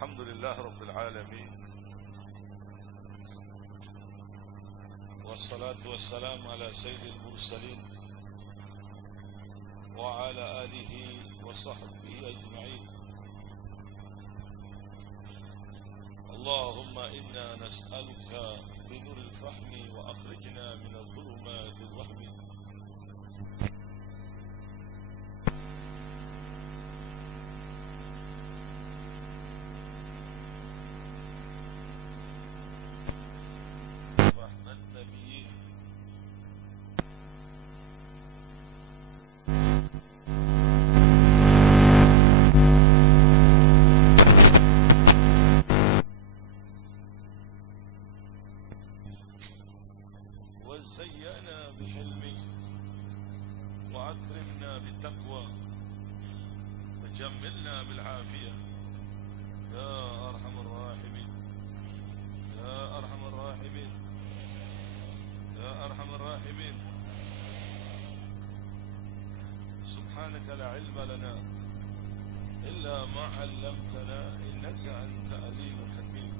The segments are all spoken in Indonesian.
الحمد لله رب العالمين، والصلاة والسلام على سيد المرسلين وعلى آله وصحبه أجمعين. اللهم إنا نسألك بنور الفهم وأخرجنا من الظلمات الوهم وزينا بحلمك وأكرمنا بالتقوى وجملنا بالعافية يا أرحم الراحمين يا أرحم الراحمين يا أرحم الراحمين. سبحانك لا علم لنا إلا ما علمتنا إنك أنت عليم حكيم.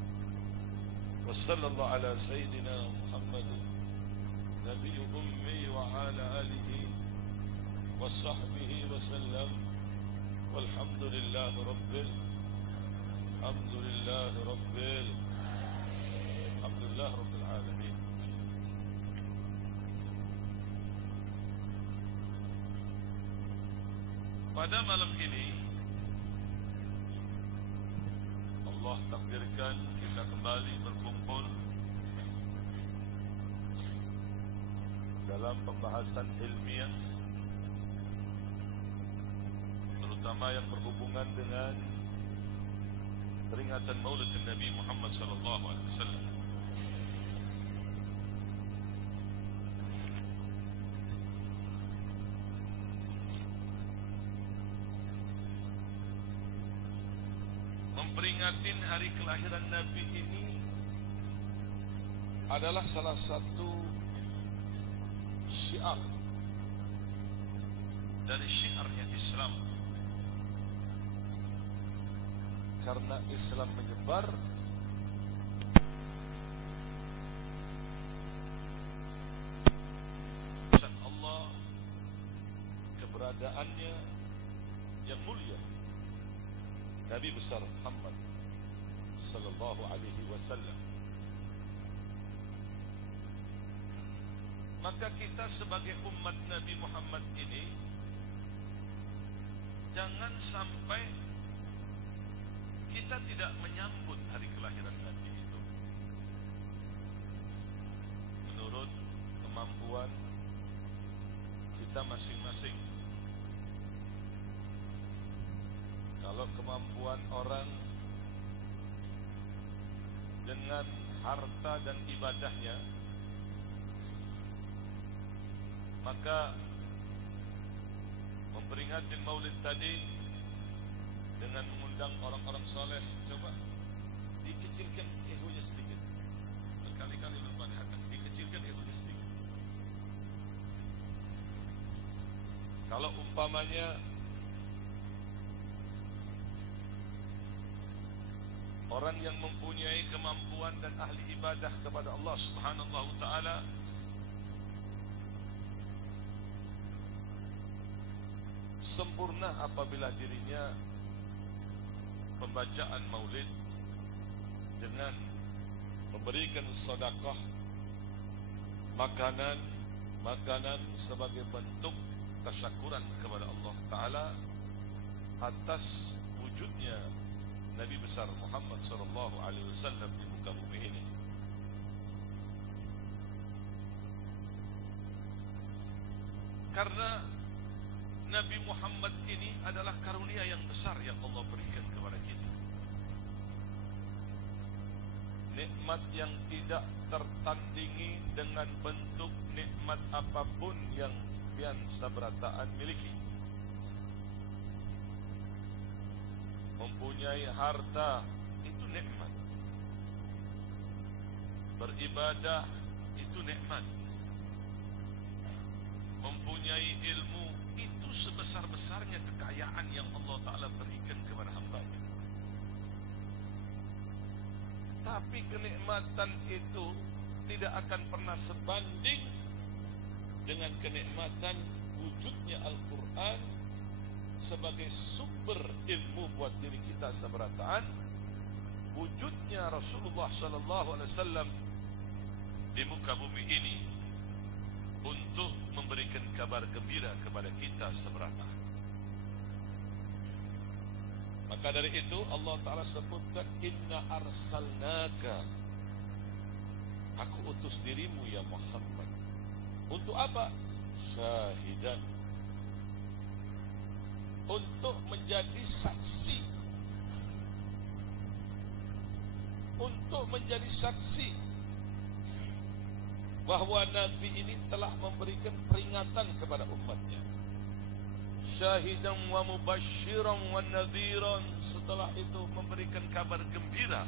وصلى الله على سيدنا محمد نبي أمي وعلى آله وصحبه وسلم. والحمد لله رب العالمين. Pada malam ini Allah takdirkan kita kembali berkumpul dalam pembahasan ilmiah, terutama yang berhubungan dengan peringatan Maulid Nabi Muhammad sallallahu alaihi wasallam. Memperingatin hari kelahiran Nabi ini adalah salah satu syiar dari syiarnya Islam. Karena Islam menyebar, dan Allah keberadaannya yang mulia, Nabi besar Muhammad sallallahu alaihi wasallam. Maka kita sebagai umat Nabi Muhammad ini jangan sampai kita tidak menyambut hari kelahiran Nabi itu menurut kemampuan kita masing-masing. Kalau kemampuan orang dengan harta dan ibadahnya, maka memperingati Maulid tadi dengan mengundang orang-orang soleh, coba dikecilkan egonya sedikit. Berkali-kali berkali-kali dikecilkan egonya sedikit. Kalau umpamanya orang yang mempunyai kemampuan dan ahli ibadah kepada Allah Subhanahu wa taala sempurna apabila dirinya pembacaan maulid dengan memberikan sedekah makanan sebagai bentuk tasyakuran kepada Allah Ta'ala atas wujudnya Nabi besar Muhammad sallallahu alaihi wasallam di muka bumi ini. Karena Nabi Muhammad ini adalah karunia yang besar yang Allah berikan kepada kita. Nikmat yang tidak tertandingi dengan bentuk nikmat apapun yang pian sabrataan miliki. Mempunyai harta itu nikmat. Beribadah itu nikmat. Mempunyai ilmu itu sebesar-besarnya kekayaan yang Allah Ta'ala berikan kepada hamba-Nya. Tapi kenikmatan itu tidak akan pernah sebanding dengan kenikmatan wujudnya Al-Quran sebagai sumber ilmu buat diri kita seberataan, wujudnya Rasulullah sallallahu alaihi wasallam di muka bumi ini untuk memberikan kabar gembira kepada kita seberataan. Maka dari itu Allah Ta'ala sebutkan, inna arsalnaka, aku utus dirimu ya Muhammad. Untuk apa? Syahidan, untuk menjadi saksi, untuk menjadi saksi bahwa Nabi ini telah memberikan peringatan kepada umatnya. Syahidan wa mubashiran wa nadhiran, setelah itu memberikan kabar gembira.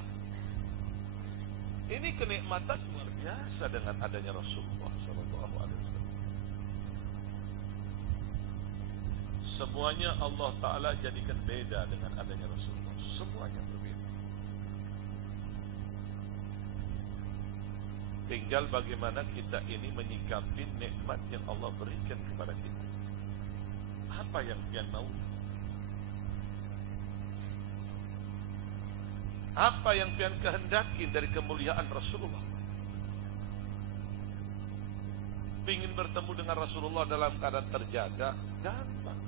Ini kenikmatan luar biasa dengan adanya Rasulullah sallallahu alaihi wasallam. Semuanya Allah Ta'ala jadikan beda dengan adanya Rasulullah. Semuanya berbeda. Tinggal bagaimana kita ini menyikapi nikmat yang Allah berikan kepada kita. Apa yang pian mau? Apa yang pian kehendaki dari kemuliaan Rasulullah? Pingin bertemu dengan Rasulullah dalam keadaan terjaga? Gampang.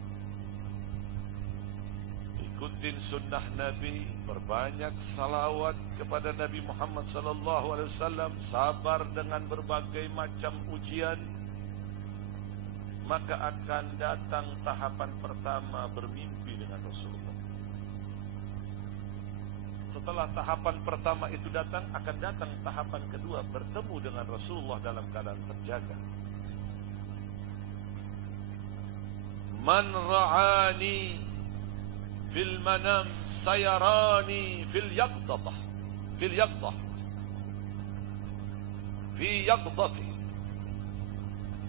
Ikutin sunnah Nabi, berbanyak salawat kepada Nabi Muhammad sallallahu alaihi wasallam, sabar dengan berbagai macam ujian, maka akan datang tahapan pertama bermimpi dengan Rasulullah. Setelah tahapan pertama itu datang, akan datang tahapan kedua, bertemu dengan Rasulullah dalam keadaan terjaga. Man ra'ani fil manam sayarani fil yaqdatah, fil yaqdah, fi yaqdati.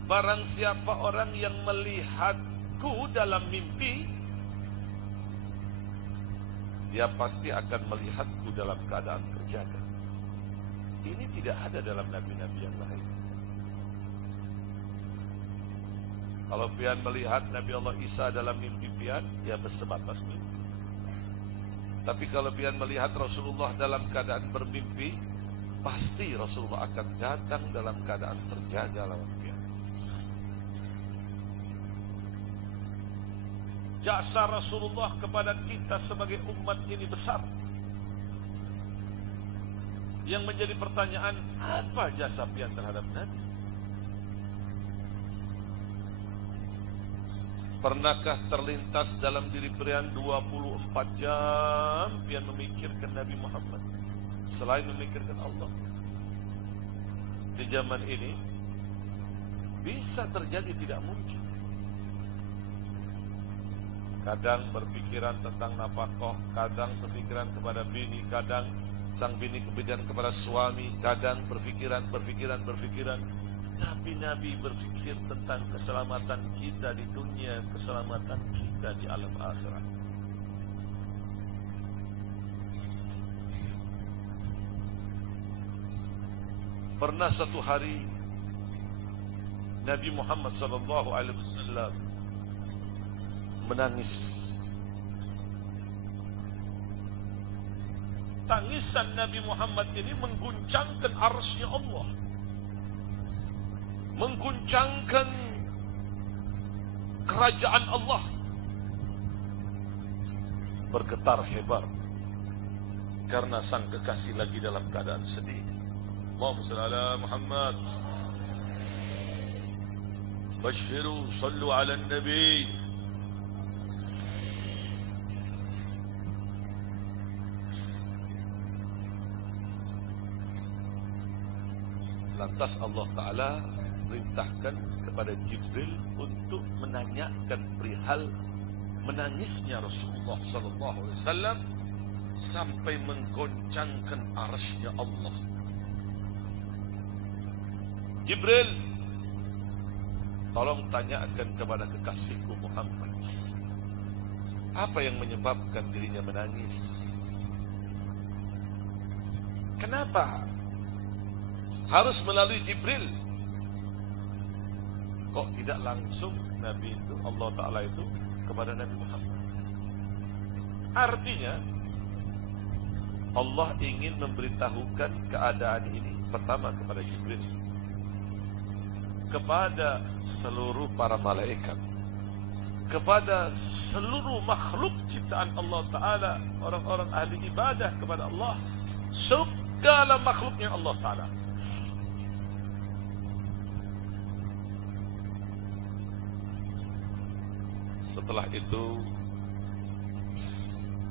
Barang siapa orang yang melihatku dalam mimpi, dia pasti akan melihatku dalam keadaan terjaga. Ini tidak ada dalam nabi-nabi yang lain. Kalau pian melihat Nabi Allah Isa dalam mimpi pian, ya bersebatas mimpi. Tapi kalau pian melihat Rasulullah dalam keadaan bermimpi, pasti Rasulullah akan datang dalam keadaan terjaga lawan pian. Jasa Rasulullah kepada kita sebagai umat ini besar. Yang menjadi pertanyaan, apa jasa pian terhadap Nabi? Pernahkah terlintas dalam diri pian 24 jam pian memikirkan Nabi Muhammad selain memikirkan Allah? Di zaman ini bisa terjadi, tidak mungkin. Kadang berpikiran tentang nafkah, kadang berpikiran kepada bini, kadang sang bini kemudian kepada suami, kadang berpikiran. Tapi Nabi berfikir tentang keselamatan kita di dunia, keselamatan kita di alam akhirat. Pernah satu hari Nabi Muhammad SAW menangis. Tangisan Nabi Muhammad ini mengguncangkan arsy-Nya Allah, mengguncangkan kerajaan Allah, bergetar hebat karena sang kekasih lagi dalam keadaan sedih. Allahumma shalli ala Muhammad. Bashiru sallu ala nabi. Lantas Allah Ta'ala perintahkan kepada Jibril untuk menanyakan perihal menangisnya Rasulullah sallallahu alaihi wasallam sampai menggoncangkan arsy-Nya Allah. Jibril, tolong tanyakan kepada kekasihku Muhammad, apa yang menyebabkan dirinya menangis? Kenapa harus melalui Jibril? Kok tidak langsung Nabi itu, Allah Ta'ala itu kepada Nabi Muhammad? Artinya Allah ingin memberitahukan keadaan ini pertama kepada Jibril, kepada seluruh para malaikat, kepada seluruh makhluk ciptaan Allah Ta'ala, orang-orang ahli ibadah kepada Allah, segala makhluknya Allah Ta'ala. Setelah itu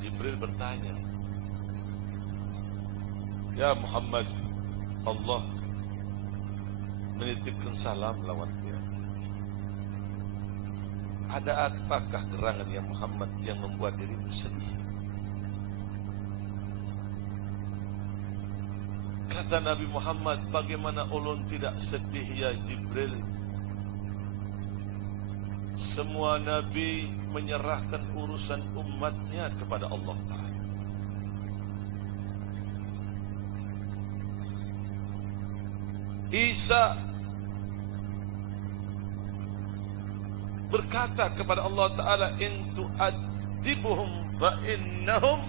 Jibril bertanya, ya Muhammad, Allah menitipkan salam lewat dia. Ada apakah gerangan ya Muhammad yang membuat dirimu sedih? Kata Nabi Muhammad, bagaimana ulun tidak sedih ya Jibril? Semua Nabi menyerahkan urusan umatnya kepada Allah Ta'ala. Isa berkata kepada Allah Ta'ala, in tu'adzibuhum fa innahum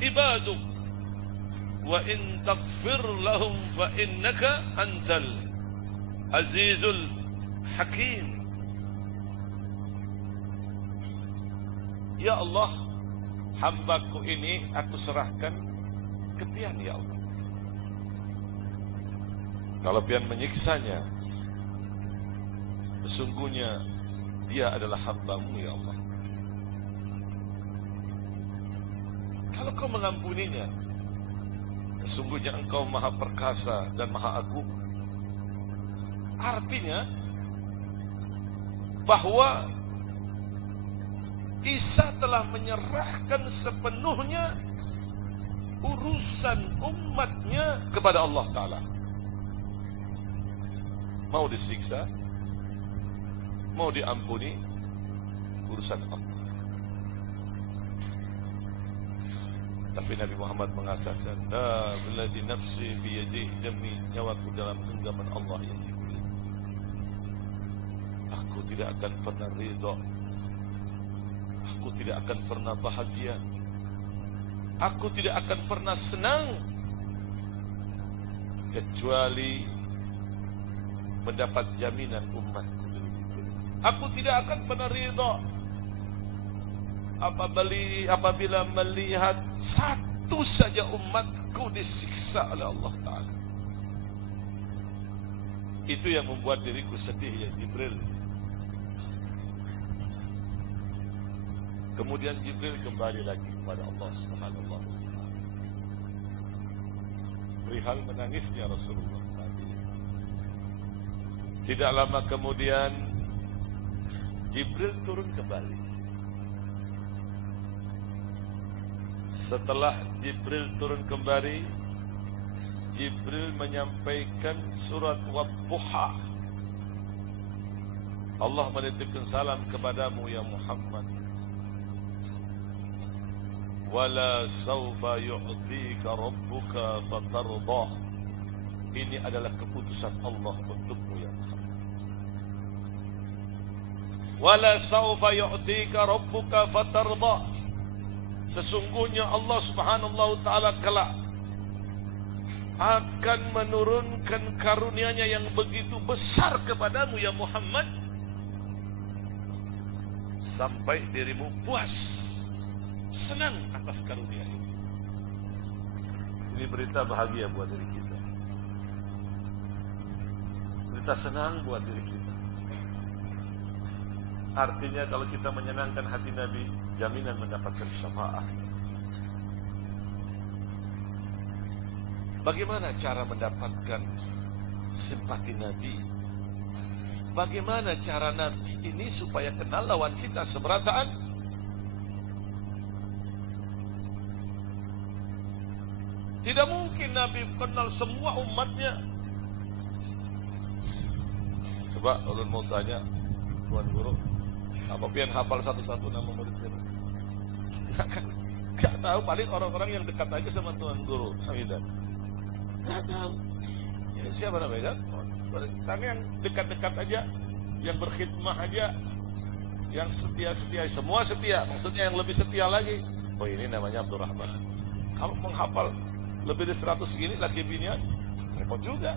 ibaduk wa in taghfir lahum fa innaka antal azizul hakim. Ya Allah, hambaku ini aku serahkan ke pian ya Allah. Kalau pian menyiksanya, sesungguhnya dia adalah hambamu ya Allah. Kalau kau mengampuninya, sesungguhnya engkau maha perkasa dan maha agung. Artinya bahwa Isa telah menyerahkan sepenuhnya urusan umatnya kepada Allah Ta'ala. Mau disiksa, mau diampuni, urusan Allah. Tapi Nabi Muhammad mengatakan, la billadhi nafsi biyadih, demi nyawaku dalam genggaman Allah yang diberi, aku tidak akan pernah ridha, aku tidak akan pernah bahagia, aku tidak akan pernah senang kecuali mendapat jaminan umatku. Aku tidak akan pernah ridha apabila melihat satu saja umatku disiksa oleh Allah Ta'ala. Itu yang membuat diriku sedih ya Jibril. Kemudian Jibril kembali lagi kepada Allah Subhanahu wa Ta'ala. Perihal menangisnya Rasulullah tadi. Tidak lama kemudian Jibril turun kembali. Setelah Jibril turun kembali, Jibril menyampaikan surat Wadduha. Allah menitipkan salam kepadamu ya Muhammad. Wala sawfa yu'tika rabbuka fatardah. Ini adalah keputusan Allah untukmu ya Muhammad. Wala sawfa yu'tika rabbuka fatardah. Sesungguhnya Allah Subhanahu wa Ta'ala kelak akan menurunkan karunia-Nya yang begitu besar kepadamu ya Muhammad, sampai dirimu puas, senang atas karunia ini. Ini berita bahagia buat diri kita, berita senang buat diri kita. Artinya kalau kita menyenangkan hati Nabi, jaminan mendapatkan syafaat. Bagaimana cara mendapatkan simpati Nabi? Bagaimana cara Nabi ini supaya kenal lawan kita seberataan? Tidak mungkin Nabi kenal semua umatnya. Coba ulun mau tanya, Tuan Guru, apa pian hafal satu-satu nama muridnya? Gak tahu, paling orang-orang yang dekat aja sama Tuan Guru Hamidan. Gak tahu. Ya, siapa namanya kan? Tanya yang dekat-dekat aja, yang berkhidmah aja, yang setia-setia, semua setia. Maksudnya yang lebih setia lagi. Oh, ini namanya Abdurrahman. Kalau menghafal lebih dari 100 gini laki binian, repot juga.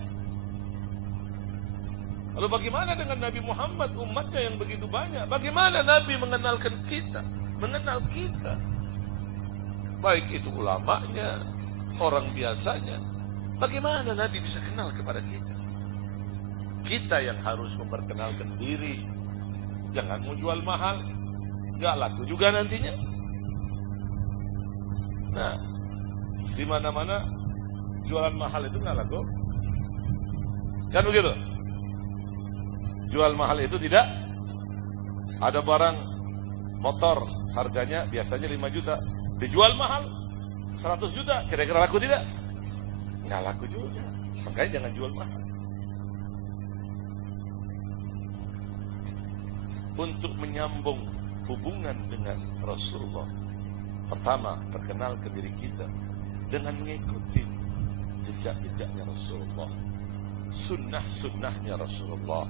Lalu bagaimana dengan Nabi Muhammad, umatnya yang begitu banyak? Bagaimana Nabi mengenalkan kita? Mengenal kita. Baik itu ulamanya, orang biasanya. Bagaimana Nabi bisa kenal kepada kita? Kita yang harus memperkenalkan diri. Jangan mau jual mahal, gak laku juga nantinya. Nah, di mana-mana jualan mahal itu gak laku. Kan begitu? Jual mahal itu tidak. Ada barang motor harganya biasanya 5 juta, dijual mahal 100 juta, kira-kira laku tidak? Nggak laku juga. Makanya jangan jual mahal. Untuk menyambung hubungan dengan Rasulullah, pertama perkenalkan diri kita dengan mengikuti jejak-jejaknya Rasulullah, sunnah-sunnahnya Rasulullah.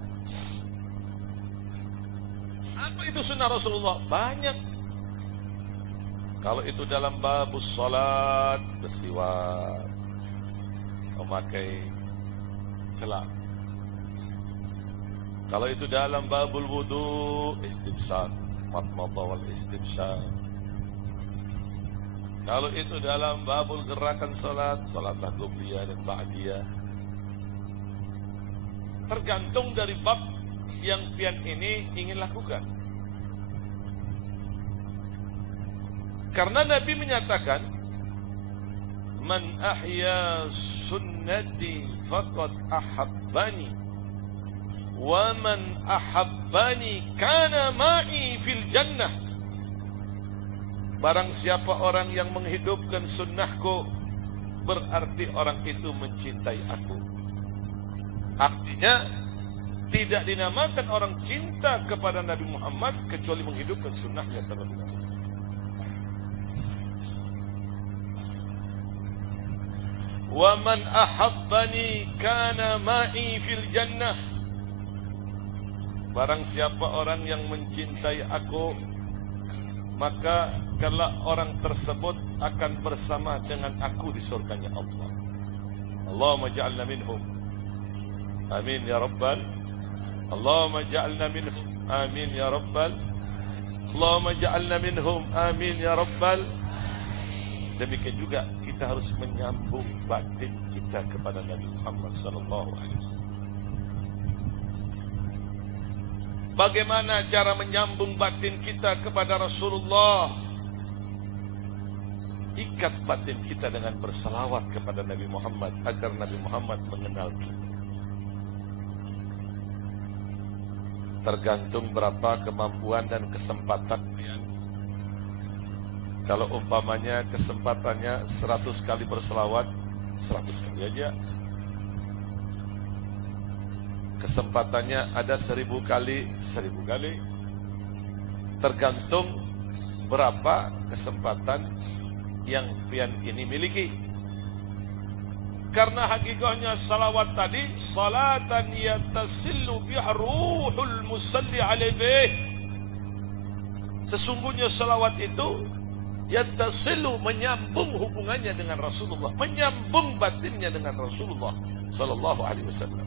Apa itu sunnah Rasulullah? Banyak. Kalau itu dalam babus salat, bersiwak, memakai celak. Kalau itu dalam babul wudu, istimsak, madmadah wal istimsak. Kalau itu dalam babul gerakan salat, salatlah qobliyah dan ba'diyah. Tergantung dari bab yang pian ini ingin lakukan. Karena Nabi menyatakan, man ahya sunnati faqad ahabbani, wa man ahabbani kana ma'i fil jannah. Barang siapa orang yang menghidupkan sunnahku, berarti orang itu mencintai aku. Artinya tidak dinamakan orang cinta kepada Nabi Muhammad kecuali menghidupkan sunnahnya terlebih dahulu. Wa man ahabbani kana ma'i fil jannah. Barang siapa orang yang mencintai aku, maka kelak orang tersebut akan bersama dengan aku di surganya Allah. Allahumma ja'alna minhum. Amin ya rabbal. Allahumma ja'alna minhum. Amin ya rabbal. Allahumma ja'alna minhum. Amin ya rabbal. Demikian juga kita harus menyambung batin kita kepada Nabi Muhammad sallallahu alaihi wasallam. Bagaimana cara menyambung batin kita kepada Rasulullah? Ikat batin kita dengan bersalawat kepada Nabi Muhammad agar Nabi Muhammad mengenal kita. Tergantung berapa kemampuan dan kesempatan. Kalau umpamanya kesempatannya 100 kali berselawat, 100 kali aja. Kesempatannya ada 1000 kali, 1000 kali. Tergantung berapa kesempatan yang pian ini miliki. Karena hakikatnya salawat tadi, salatan yatasillu biha ruhul musalli alaihi. Sesungguhnya salawat itu yatasilu, menyambung hubungannya dengan Rasulullah, menyambung batinnya dengan Rasulullah sallallahu alaihi wasallam.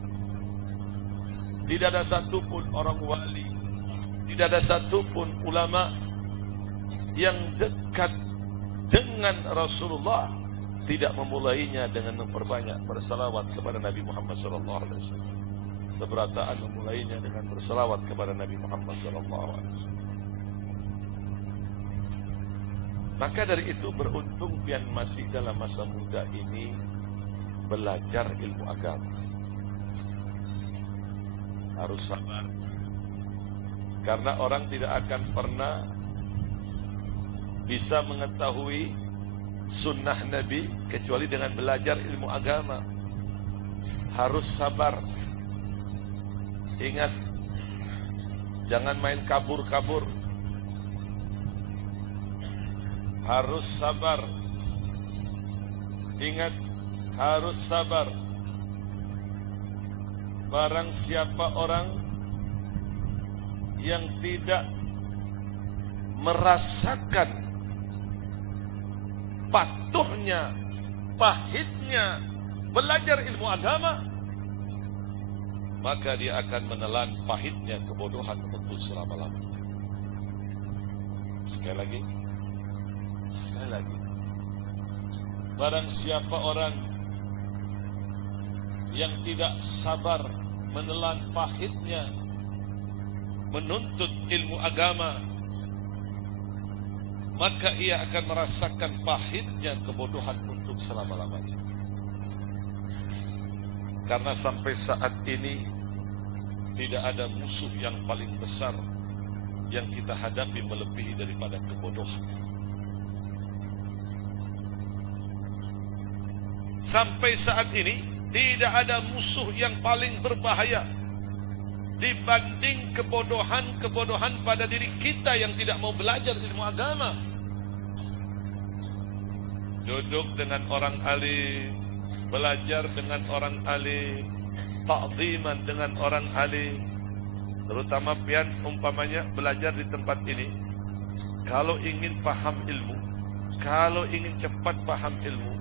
Tidak ada satupun orang wali, tidak ada satupun ulama yang dekat dengan Rasulullah tidak memulainya dengan memperbanyak bersalawat kepada Nabi Muhammad sallallahu alaihi wasallam. Seberataan memulainya dengan bersalawat kepada Nabi Muhammad sallallahu alaihi wasallam. Maka dari itu beruntung pian masih dalam masa muda ini belajar ilmu agama. Harus sabar. Karena orang tidak akan pernah bisa mengetahui sunnah Nabi kecuali dengan belajar ilmu agama. Harus sabar. Ingat, jangan main kabur-kabur. harus sabar. Ingat, harus sabar. Barang siapa orang yang tidak merasakan patuhnya, pahitnya belajar ilmu agama, maka dia akan menelan pahitnya kebodohan untuk selama-lamanya. Sekali lagi. Barang siapa orang yang tidak sabar menelan pahitnya menuntut ilmu agama, maka ia akan merasakan pahitnya kebodohan untuk selama-lamanya. Karena sampai saat ini tidak ada musuh yang paling besar yang kita hadapi melebihi daripada kebodohan. Sampai saat ini tidak ada musuh yang paling berbahaya dibanding kebodohan-kebodohan pada diri kita yang tidak mau belajar ilmu agama. Duduk dengan orang alim, belajar dengan orang alim, ta'ziman dengan orang alim. Terutama pian umpamanya belajar di tempat ini, kalau ingin paham ilmu, kalau ingin cepat paham ilmu,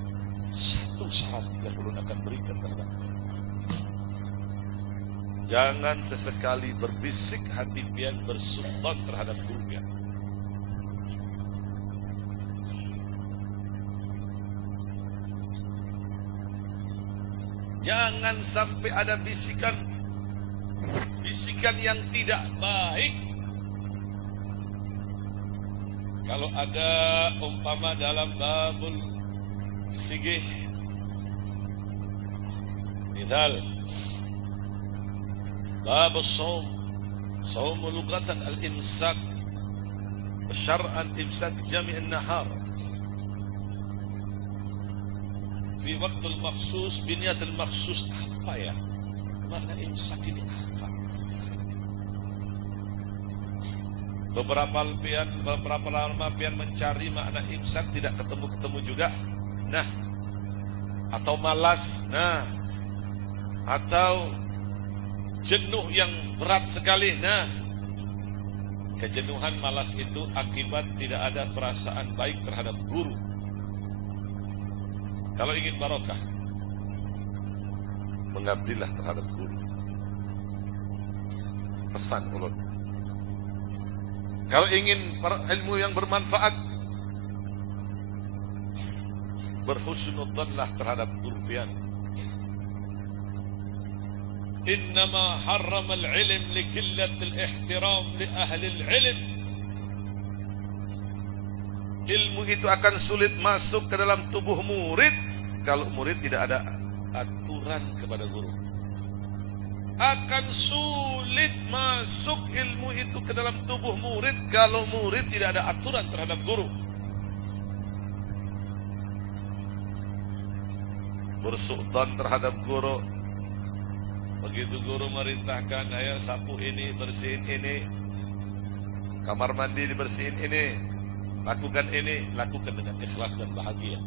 satu syarat yang ulun akan berikan terhadap, jangan sesekali berbisik hati pian bersultan terhadap guru pian. Jangan sampai ada bisikan yang tidak baik. Kalau ada umpama dalam babul fikih, misal bab as-shaum, shaum lugatan al-imsak, syar'an imsak jami' an-nahar fi waktu al-makhsus biniyat al-makhsus. Apa ya makna imsak ini? Apa? Beberapa lama pian mencari makna imsak tidak ketemu juga. Nah, atau malas, nah, atau jenuh yang berat sekali. Nah, kejenuhan, malas itu akibat tidak ada perasaan baik terhadap guru. Kalau ingin barokah, mengabdilah terhadap guru. Pesan ulun. Kalau ingin ilmu yang bermanfaat, berhusnudzanlah terhadap guru pian. Innama harrama al-ilm li qillat al-ihtiram li ahli al-ilm. Ilmu itu akan sulit masuk ke dalam tubuh murid kalau murid tidak ada aturan kepada guru. Akan sulit masuk ilmu itu ke dalam tubuh murid kalau murid tidak ada aturan terhadap guru. Bersuudzon terhadap guru. Begitu guru merintahkan, ayo sapu ini, bersihin ini, kamar mandi dibersihin ini, lakukan ini, lakukan dengan ikhlas dan bahagia.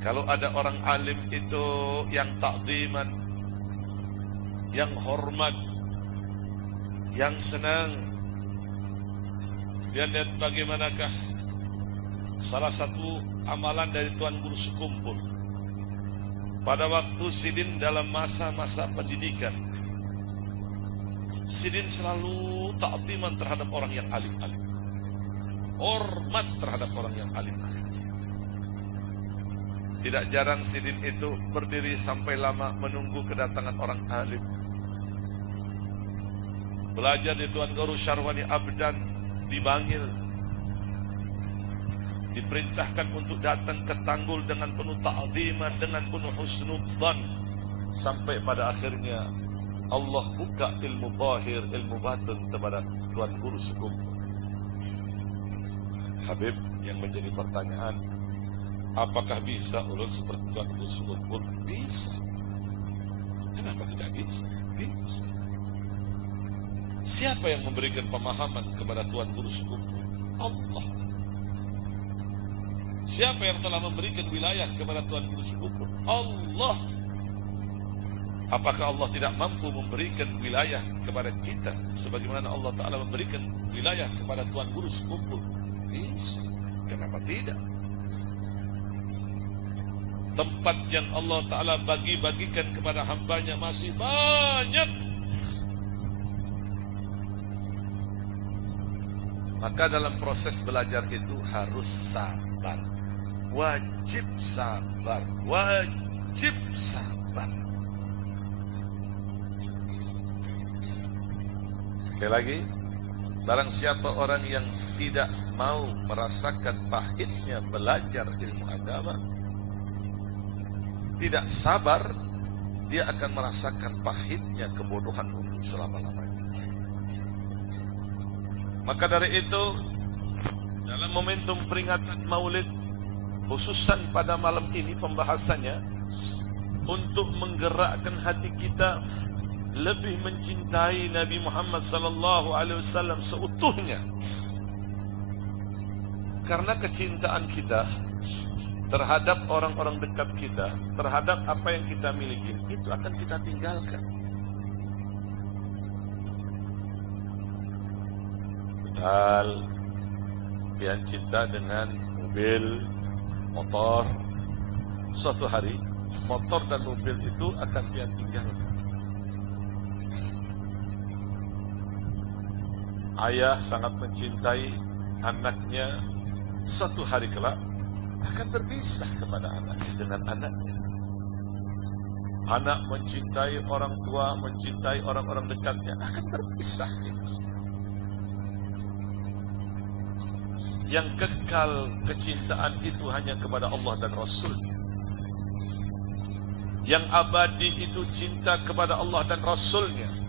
Kalau ada orang alim itu yang ta'ziman, yang hormat, yang senang, dia lihat bagaimanakah salah satu amalan dari Tuan Guru Sekumpul pada waktu Sidin dalam masa-masa pendidikan. Sidin selalu ta'ziman terhadap orang yang alim-alim, hormat terhadap orang yang alim-alim. Tidak jarang Sidin itu berdiri sampai lama menunggu kedatangan orang alim. Belajar di Tuan Guru Syarwani Abdan di Bangil, diperintahkan untuk datang ke Tanggul dengan penuh ta'ziman, dengan penuh husnudzan, sampai pada akhirnya Allah buka ilmu zahir, ilmu batin kepada Tuan Guru Sekumpul. Habib, yang menjadi pertanyaan, apakah bisa ulun seperti Tuan Guru Sekumpul? Bisa. Kenapa tidak bisa? Bisa. Siapa yang memberikan pemahaman kepada Tuan Guru Sekumpul? Allah. Siapa yang telah memberikan wilayah kepada Tuan Guru Sukupul? Allah. Apakah Allah tidak mampu memberikan wilayah kepada kita sebagaimana Allah Ta'ala memberikan wilayah kepada Tuan Guru Sukupul? Bisa. Kenapa tidak? Tempat yang Allah Ta'ala bagi-bagikan kepada hambanya masih banyak. Maka dalam proses belajar itu harus sabar. Wajib sabar. Wajib sabar. Sekali lagi, barang siapa orang yang tidak mau merasakan pahitnya belajar ilmu agama, tidak sabar, dia akan merasakan pahitnya kebodohan untuk selama-lamanya. Maka dari itu, dalam momentum peringatan Maulid, khususan pada malam ini pembahasannya, untuk menggerakkan hati kita lebih mencintai Nabi Muhammad SAW seutuhnya. Karena kecintaan kita terhadap orang-orang dekat kita, terhadap apa yang kita miliki, itu akan kita tinggalkan. Misal, pian cinta dengan mobil, motor, suatu hari motor dan mobil itu akan pian tinggalkan. Ayah sangat mencintai anaknya, suatu hari kelak akan berpisah kepada anaknya dengan anaknya. Anak mencintai orang tua, mencintai orang-orang dekatnya, akan berpisah. Yang kekal kecintaan itu hanya kepada Allah dan Rasul-Nya. Yang abadi itu cinta kepada Allah dan Rasul-Nya.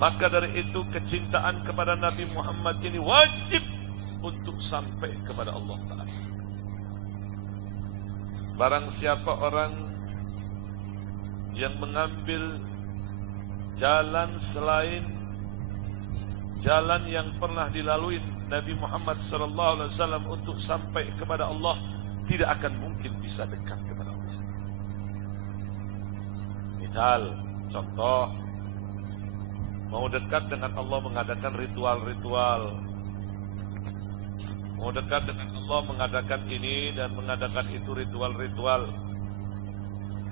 Maka dari itu kecintaan kepada Nabi Muhammad ini wajib untuk sampai kepada Allah Ta'ala. Barang siapa orang yang mengambil jalan selain jalan yang pernah dilalui Nabi Muhammad SAW untuk sampai kepada Allah, tidak akan mungkin bisa dekat kepada Allah. Misal, contoh, mau dekat dengan Allah mengadakan ritual-ritual, mau dekat dengan Allah mengadakan ini dan mengadakan itu ritual-ritual.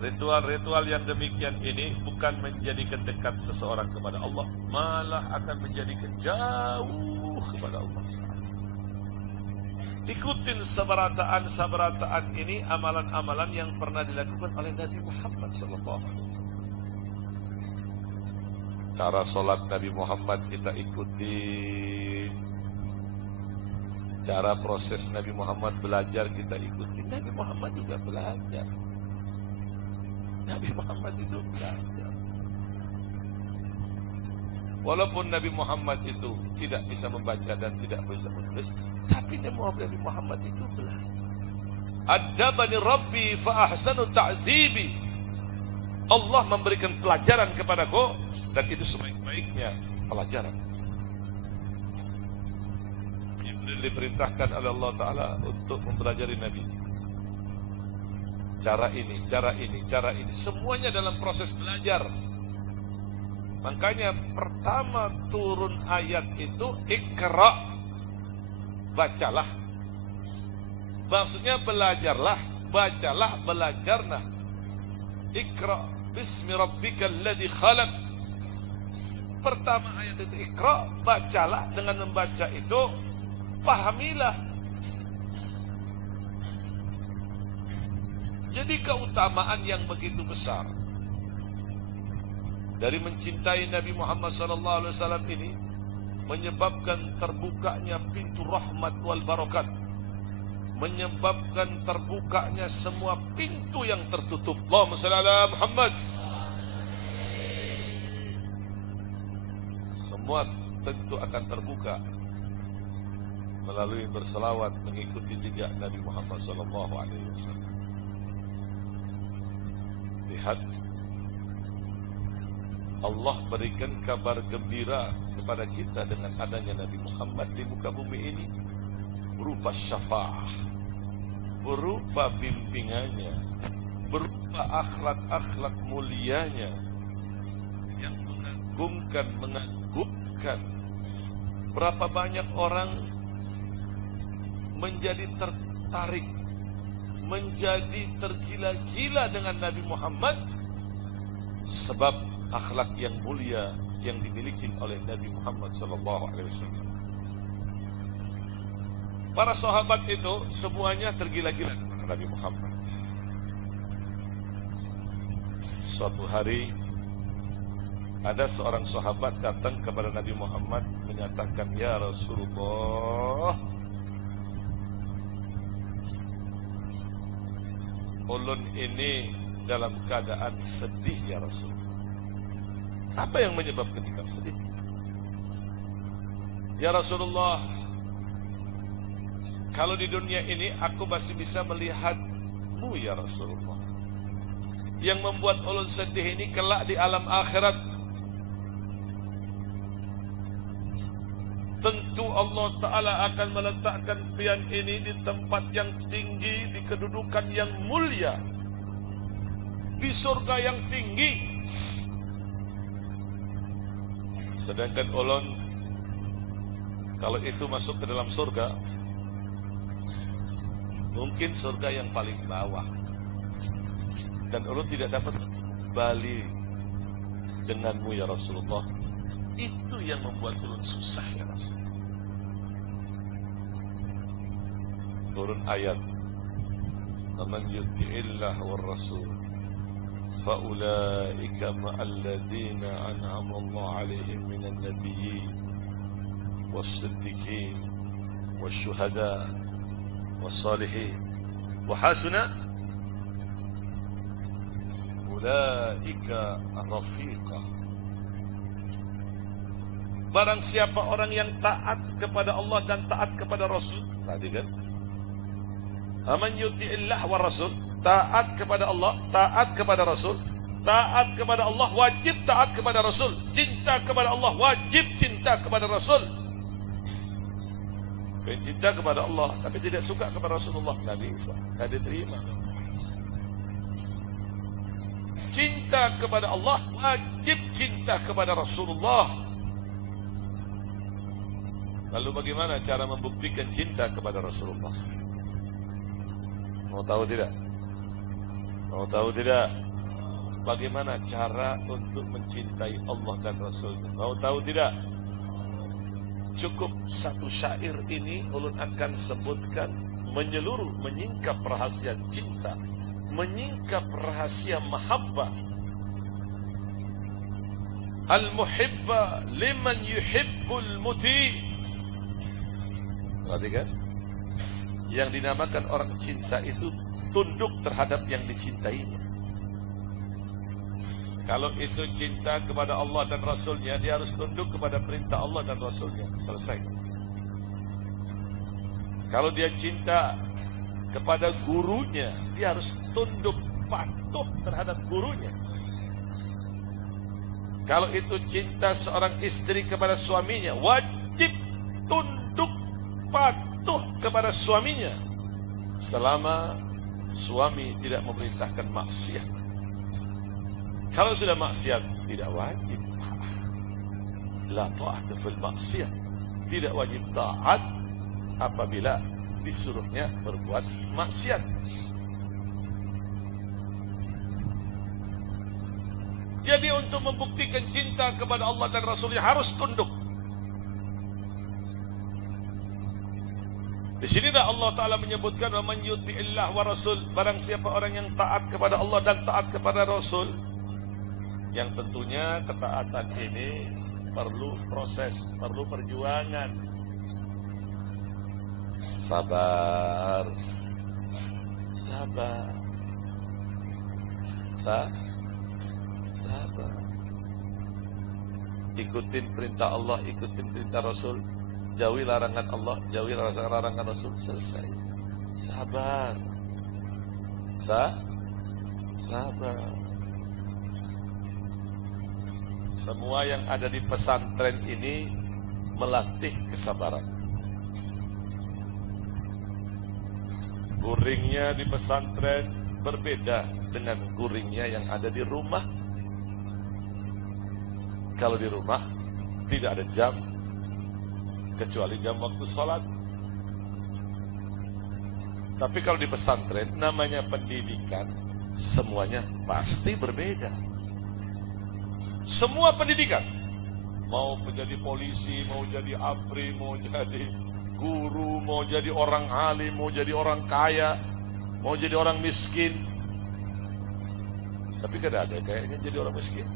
Ritual-ritual yang demikian ini bukan menjadikan dekat seseorang kepada Allah, malah akan menjadikan jauh kepada Allah. Ikutin sabarataan ini, amalan-amalan yang pernah dilakukan oleh Nabi Muhammad SAW. Cara solat Nabi Muhammad kita ikuti. Cara proses Nabi Muhammad belajar kita ikuti. Nabi Muhammad juga belajar. Nabi Muhammad itu belajar. Walaupun Nabi Muhammad itu tidak bisa membaca dan tidak bisa menulis, tapi Nabi Muhammad itu belajar. Adabani Rabbi fa ahsanu ta'dibi. Allah memberikan pelajaran kepadaku dan itu sebaik-baiknya pelajaran. Jibril diperintahkan oleh Allah Ta'ala untuk mempelajari Nabi. Cara ini, semuanya dalam proses belajar. Makanya pertama turun ayat itu Iqra, bacalah. Maksudnya belajarlah, bacalah, belajarlah. Iqra bismi rabbikal ladzi khalaq. Pertama ayat itu Iqra, bacalah. Dengan membaca itu pahamilah. Jadi keutamaan yang begitu besar dari mencintai Nabi Muhammad SAW ini menyebabkan terbukanya pintu rahmat wal barakat, menyebabkan terbukanya semua pintu yang tertutup. Allahumma shalli ala Muhammad. Semua tentu akan terbuka melalui berselawat mengikuti jejak Nabi Muhammad SAW. Lihat Allah berikan kabar gembira kepada kita dengan adanya Nabi Muhammad di muka bumi ini, berupa syafaah, berupa bimbingannya, berupa akhlak-akhlak mulianya yang mengagumkan. Berapa banyak orang menjadi tertarik, menjadi tergila-gila dengan Nabi Muhammad sebab akhlak yang mulia yang dimiliki oleh Nabi Muhammad SAW. Para sahabat itu semuanya tergila-gila dengan Nabi Muhammad. Suatu hari ada seorang sahabat datang kepada Nabi Muhammad menyatakan, "Ya Rasulullah, ulun ini dalam keadaan sedih ya Rasul." Apa yang menyebabkan kamu sedih? Ya Rasulullah, kalau di dunia ini aku masih bisa melihatmu ya Rasulullah. Yang membuat ulun sedih ini kelak di alam akhirat. Tentu Allah Ta'ala akan meletakkan pian ini di tempat yang tinggi, di kedudukan yang mulia, di surga yang tinggi. Sedangkan ulun, kalau itu masuk ke dalam surga, mungkin surga yang paling bawah, dan ulun tidak dapat kembali denganmu ya Rasulullah. Itu yang membuat ulun susah ya Rasulullah. Turun ayat, "Man yuti'illah war rasul فَأُولَٰئِكَ مَعَ الَّذِينَ أَنْعَمَ اللَّهُ عَلَيْهِمْ مِنَ النَّبِيِّينَ وَالصِّدِّيقِينَ وَالشُّهَدَاءِ وَالصَّالِحِينَ وَحَسُنَ أُولَٰئِكَ رَفِيقًا." Barang siapa orang yang taat kepada Allah dan taat kepada Rasul, tadi kan, "Man yuti'illah wa rasul", taat kepada Allah, taat kepada Rasul. Taat kepada Allah wajib taat kepada Rasul. Cinta kepada Allah wajib cinta kepada Rasul. Cinta kepada Allah tapi tidak suka kepada Rasulullah, tidak bisa, tidak diterima. Cinta kepada Allah wajib cinta kepada Rasulullah. Lalu bagaimana cara membuktikan cinta kepada Rasulullah? Mau tahu tidak? Mau tahu tidak? Bagaimana cara untuk mencintai Allah dan Rasulnya? Mau tahu tidak? Cukup satu syair ini ulun akan sebutkan menyeluruh, menyingkap rahasia cinta, menyingkap rahasia mahabbah. Al-muhibba liman yuhibbul muti. Perhatikan, yang dinamakan orang cinta itu tunduk terhadap yang dicintainya. Kalau itu cinta kepada Allah dan Rasulnya, dia harus tunduk kepada perintah Allah dan Rasulnya. Selesai. Kalau dia cinta kepada gurunya, dia harus tunduk patuh terhadap gurunya. Kalau itu cinta seorang istri kepada suaminya, wajib tunduk patuh kepada suaminya selama suami tidak memerintahkan maksiat. Kalau sudah maksiat, tidak wajib taat. La ta'ata fil maksiat. Tidak wajib taat apabila disuruhnya berbuat maksiat. Jadi untuk membuktikan cinta kepada Allah dan Rasulnya harus tunduk. Di sini dah Allah Ta'ala menyebutkan, "Wa man yuti'illah wa rasul", barang siapa orang yang taat kepada Allah dan taat kepada Rasul. Yang tentunya ketaatan ini perlu proses, perlu perjuangan. Sabar. Sabar. Sabar. Ikutin perintah Allah, ikutin perintah Rasul. Jauhi larangan Allah, jauhi larangan Rasul. Selesai. Sabar. Sabar. Semua yang ada di pesantren ini melatih kesabaran. Guringnya di pesantren berbeda dengan guringnya yang ada di rumah. Kalau di rumah tidak ada jam kecuali jam waktu sholat. Tapi kalau di pesantren namanya pendidikan, semuanya pasti berbeda. Semua pendidikan, mau menjadi polisi, mau jadi APRI, mau jadi guru, mau jadi orang alim, mau jadi orang kaya, mau jadi orang miskin. Tapi kan ada kayaknya jadi orang miskin.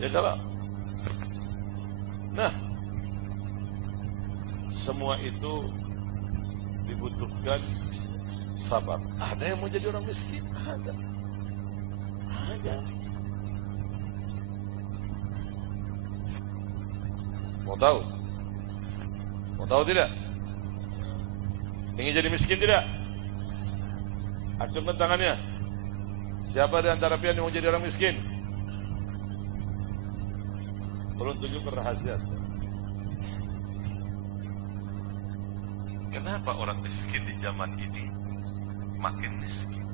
Ya kalau, nah, semua itu dibutuhkan sabar. Ada yang mau jadi orang miskin? Ada. Mau tahu? Mau tahu tidak? Ingin jadi miskin tidak? Acungkan tangannya. Siapa di antara pian yang mau jadi orang miskin? Belum tunjukkan rahasia. Kenapa orang miskin di zaman ini makin miskin?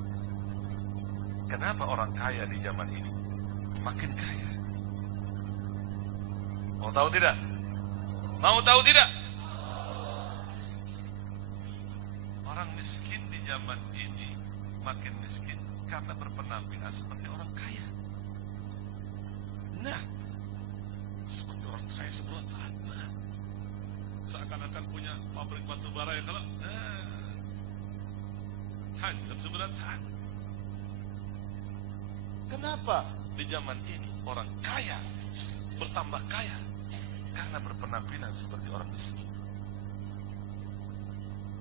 Kenapa orang kaya di zaman ini makin kaya? Mau tahu tidak? Mau tahu tidak? Orang miskin di zaman ini makin miskin karena berpenampilan seperti orang kaya. Nah, seperti orang kaya sebelah tanah. Seakan-akan punya pabrik batu bara ya kalau hanya sebelah tanah. Kenapa di zaman ini orang kaya bertambah kaya? Karena berpenampilan seperti orang miskin.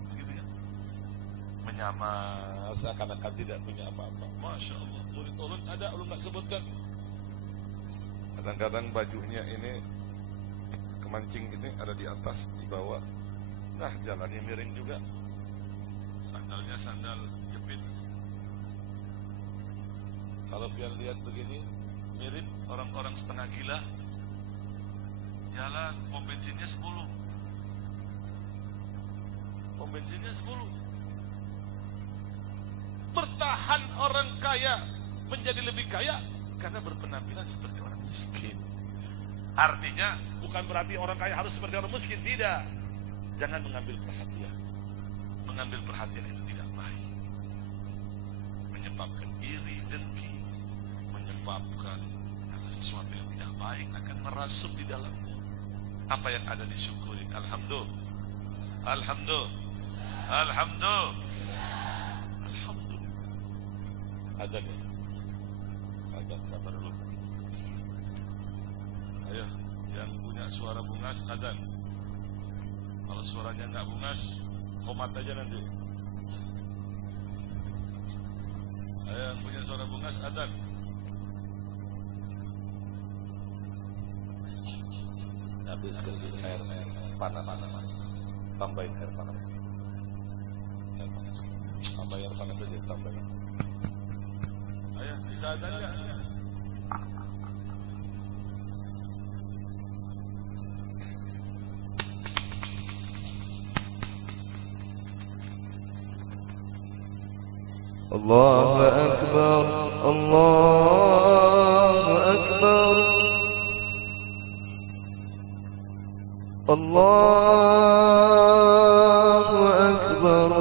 Begitu kan? Menyamar seakan-akan tidak punya apa-apa. Masya Allah, murid ulun ada, ulun nggak sebutkan. Kadang-kadang bajunya ini kemancing ini ada di atas, di bawah. Nah, jalannya miring juga. Sandalnya sandal jepit. Kalau pian lihat begini, mirip orang-orang setengah gila. Jalan, pom bensinnya 10. Pom bensinnya 10. Bertahan orang kaya menjadi lebih kaya karena berpenampilan seperti orang miskin. Artinya bukan berarti orang kaya harus seperti orang miskin, tidak. Jangan mengambil perhatian. Mengambil perhatian itu tidak baik. Menyebabkan iri, dengki, menyebabkan ada sesuatu yang tidak baik akan merasuk di dalamnya. Apa yang ada disyukuri. Alhamdulillah. Alhamdulillah. Alhamdulillah. Alhamdulillah. Ada nih. Ada, sabar dulu. Ayo, yang punya suara bungas adan. Kalau suaranya nggak bungas, komat aja nanti. Ayo, yang punya suara bungas adan. Habis kasih air panas, tambahin air panas, tambah air panas aja, tambahin. Ayo, bisa adan nggak? Allahu Akbar, Allahu Akbar, Allahu Akbar,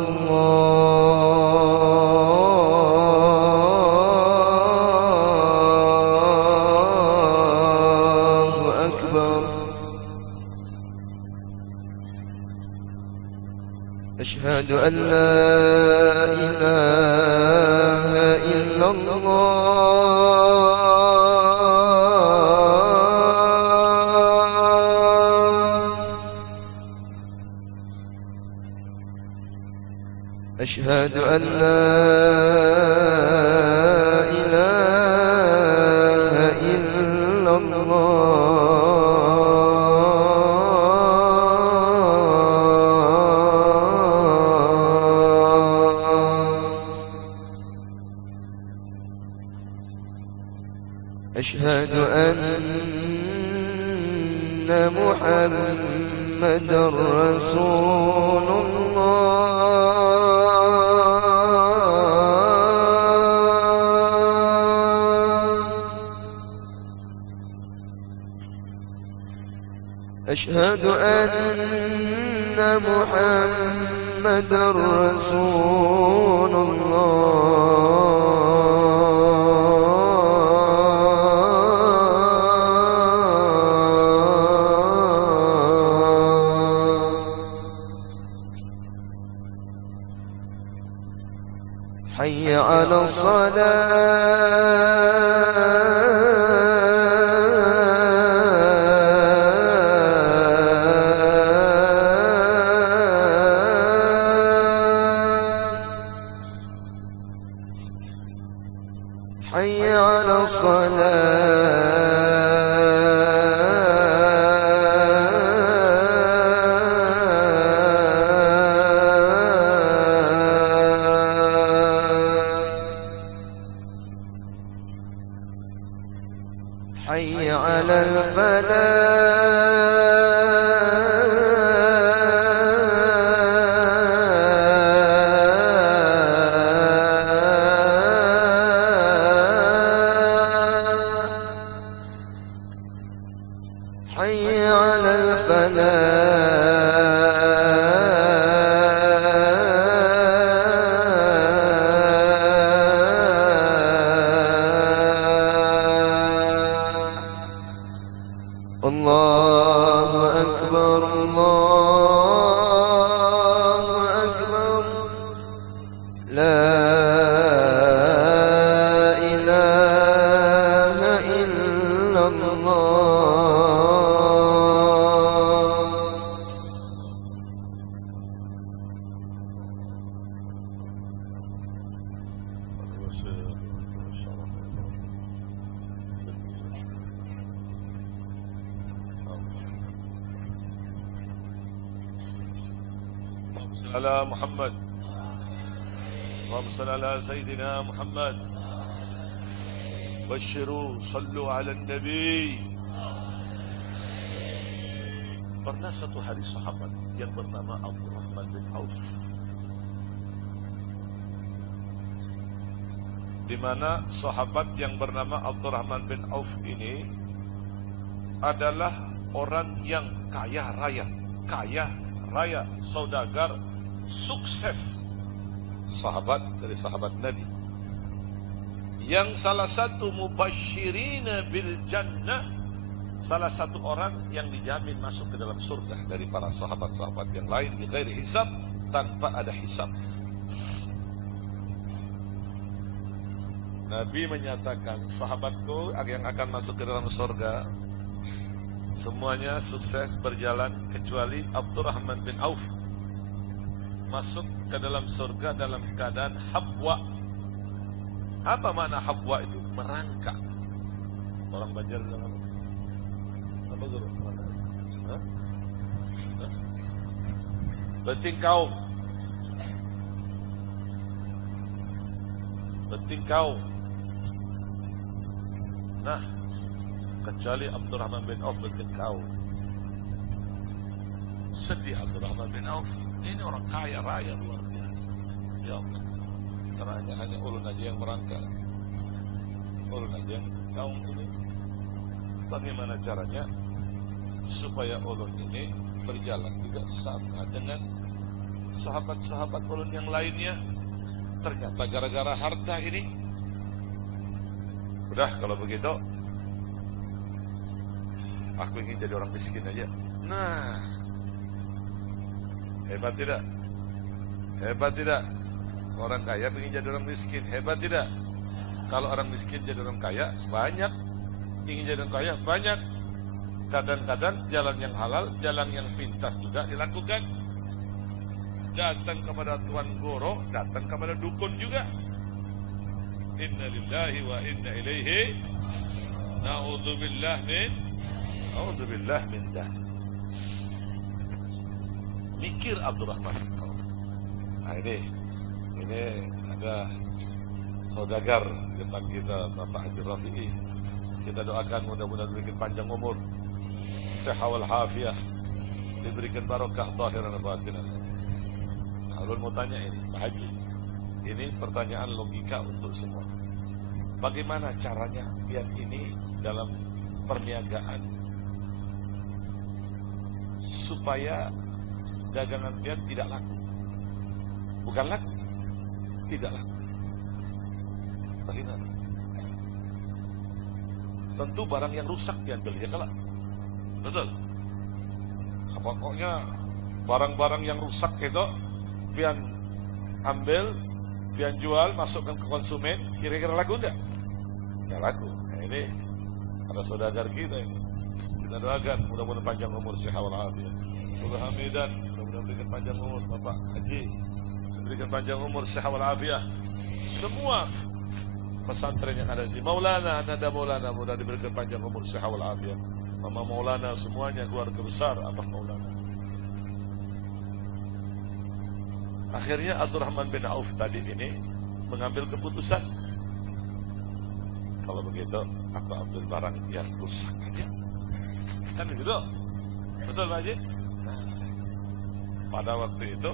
Allahu Akbar. Asyhadu an la ilaha illallah. Asyhadu an la ilaha illallah. أشهد أن محمد رسول الله أشهد أن محمد رسول الله حي على الصلاة حي على الصلاة حي على الفلاح حي على الفلاح الله أكبر الله أكبر لا إله إلا الله على محمد اللهم صل على سيدنا محمد بشروا صلوا على النبي. Pernah satu hari sahabat yang bernama Abdurrahman bin Auf, di mana sahabat yang bernama Abdurrahman bin Auf ini adalah orang yang kaya raya, saudagar, sukses, sahabat dari sahabat Nabi, yang salah satu mubasyirina bil jannah, salah satu orang yang dijamin masuk ke dalam surga dari para sahabat-sahabat yang lain bi ghairi hisab, tanpa ada hisab. Nabi menyatakan, sahabatku yang akan masuk ke dalam surga semuanya sukses berjalan kecuali Abdurrahman bin Auf, masuk ke dalam surga dalam keadaan habwa. Apa makna habwa itu? Merangkak. Orang Banjar bilang apa? Apa guru? Hah? Betingkau. Nah, kecuali Abdurrahman bin Auf betingkau. Sedih Abdurrahman bin Auf. Ini orang kaya raya luar biasa. Ya Allah, karena hanya ulun aja yang merangkak, ulun aja yang kaum ini. Bagaimana caranya supaya ulun ini berjalan juga sama dengan sahabat-sahabat ulun yang lainnya? Ternyata gara-gara harta ini. Udah kalau begitu, aku ingin jadi orang miskin aja. Nah, hebat tidak? Hebat tidak? Orang kaya ingin jadi orang miskin. Hebat tidak? Kalau orang miskin jadi orang kaya, banyak. Ingin jadi orang kaya, banyak. Kadang-kadang jalan yang halal, jalan yang pintas juga dilakukan. Datang kepada Tuan Goro, datang kepada dukun juga. Inna lillahi wa inna ilaihi na'udzubillah min dzalik. Mikir Abdurrahman. Nah ini ada saudagar depan kita, Bapak Haji Rafi'i. Kita doakan mudah-mudahan diberikan panjang umur, sehat wal afiah, diberikan barokah zahiran dan batinan. Nah, ulun mau tanya ini, Pak Haji. Ini pertanyaan logika untuk semua. Bagaimana caranya pian ini dalam perniagaan supaya dagangan pian tidak laku? Bukan laku, tidak laku. Bagaimana? Tentu barang yang rusak pian beli, ya kalau betul. Pokoknya barang-barang yang rusak itu pian ambil, pian jual, masukkan ke konsumen, kira-kira laku enggak? Enggak laku. Nah, ini ada saudagar kita ini. Kita doakan mudah-mudahan panjang umur, sehat wal afiat. Mudah hamidan, mudah-mudahan berikan panjang umur Bapak Haji, berikan panjang umur, sehat wal afiat. Semua pesantren yang ada di sini, Maulana, Nada Maulana, mudah diberikan panjang umur, sehat wal afiat. Mama Maulana, semuanya keluarga besar Abah Maulana. Akhirnya Abdurrahman bin Auf tadi ini mengambil keputusan, kalau begitu aku ambil barang yang rusak aja. Kan begitu? Betul Pak Haji? Nah, pada waktu itu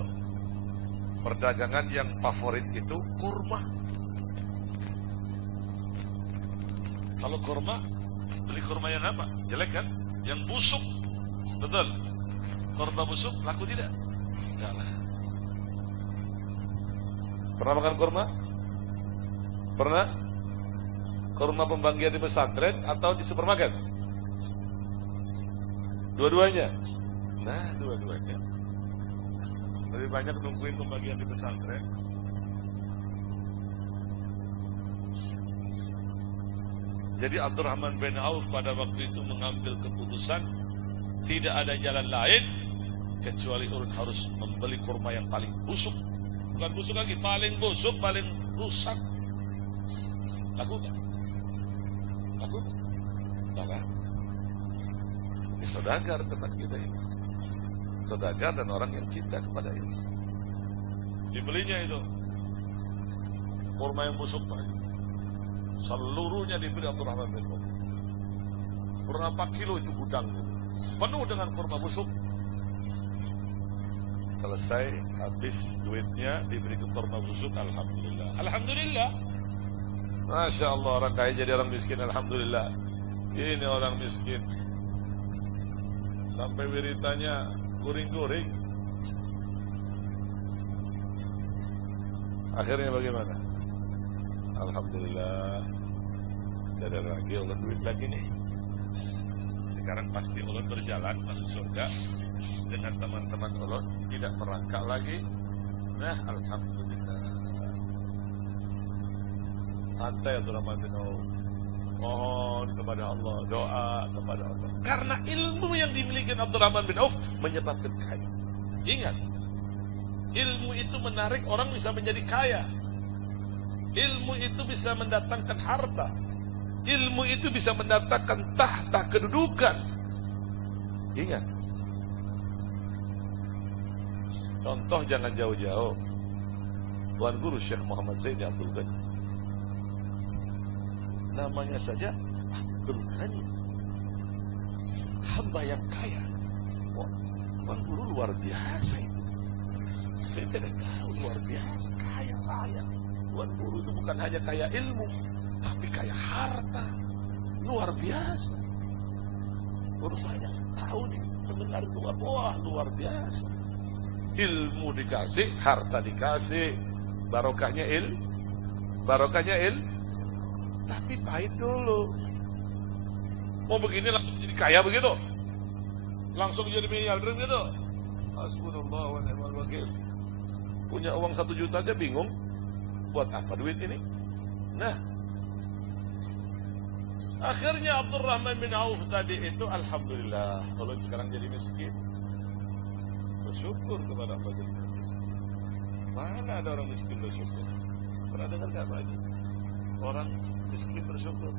perdagangan yang favorit itu kurma. Kalau kurma, beli kurma yang apa? Jelek kan? Yang busuk. Betul. Kurma busuk laku tidak? Enggak lah. Pernah makan kurma? Pernah? Kurma pembangkian di pesantren atau di supermarket? Dua-duanya. Nah, dua-duanya. Lebih banyak nungguin pembagian di pesantren. Jadi Abdurrahman bin Auf pada waktu itu mengambil keputusan tidak ada jalan lain kecuali urun harus membeli kurma yang paling busuk. Bukan busuk lagi, paling busuk, paling rusak. Laku gak? Laku gak? Gak lah. Ini saudagar tempat kita ini. Saudagar dan orang yang cinta kepada ini. Dibelinya itu kurma yang busuk Pak. Seluruhnya dibeli Abdurrahman bin Auf. Berapa kilo itu gudang itu? Penuh dengan kurma busuk. Selesai, habis duitnya, diberi kurma busuk, alhamdulillah. Alhamdulillah. Masya Allah, orang kaya jadi orang miskin, alhamdulillah. Ini orang miskin. Sampai wiritanya guring-guring. Akhirnya bagaimana? Alhamdulillah. Jadi lagi ulun duit lagi nih. Sekarang pasti ulun berjalan masuk surga dengan teman-teman ulun, tidak merangkak lagi. Nah, alhamdulillah. Santai Abdurrahman bin Auf. Mohon kepada Allah, doa kepada Allah. Karena ilmu yang dimiliki Abdurrahman bin Auf menyebabkan kaya. Ingat, ilmu itu menarik orang bisa menjadi kaya. Ilmu itu bisa mendatangkan harta. Ilmu itu bisa mendatangkan tahta kedudukan. Ingat. Contoh jangan jauh-jauh. Tuan Guru Syekh Muhammad Zaini Abdul Ghani. Namanya saja Abdul Ghani. Hamba yang kaya. Wah, Tuan Guru luar biasa itu. Saya tidak tahu, luar biasa, kaya raya. Tuan Guru itu bukan hanya kaya ilmu, tapi kaya harta. Luar biasa. Baru banyak tahu nih, mendengar luar, wah luar biasa. Ilmu dikasih, harta dikasih, barokahnya tapi pahit dulu. Mau begini langsung jadi kaya begitu, langsung jadi miliarder begitu. Hasbunallah wa ni'mal wakil. Punya uang 1 juta aja bingung, buat apa duit ini? Nah, akhirnya Abdurrahman bin Auf tadi itu alhamdulillah, kalau sekarang jadi miskin. Bersyukur kepada Allah jadi miskin. Mana ada orang miskin bersyukur? Pernah dengar nggak Pak Haji? Orang miskin bersyukur.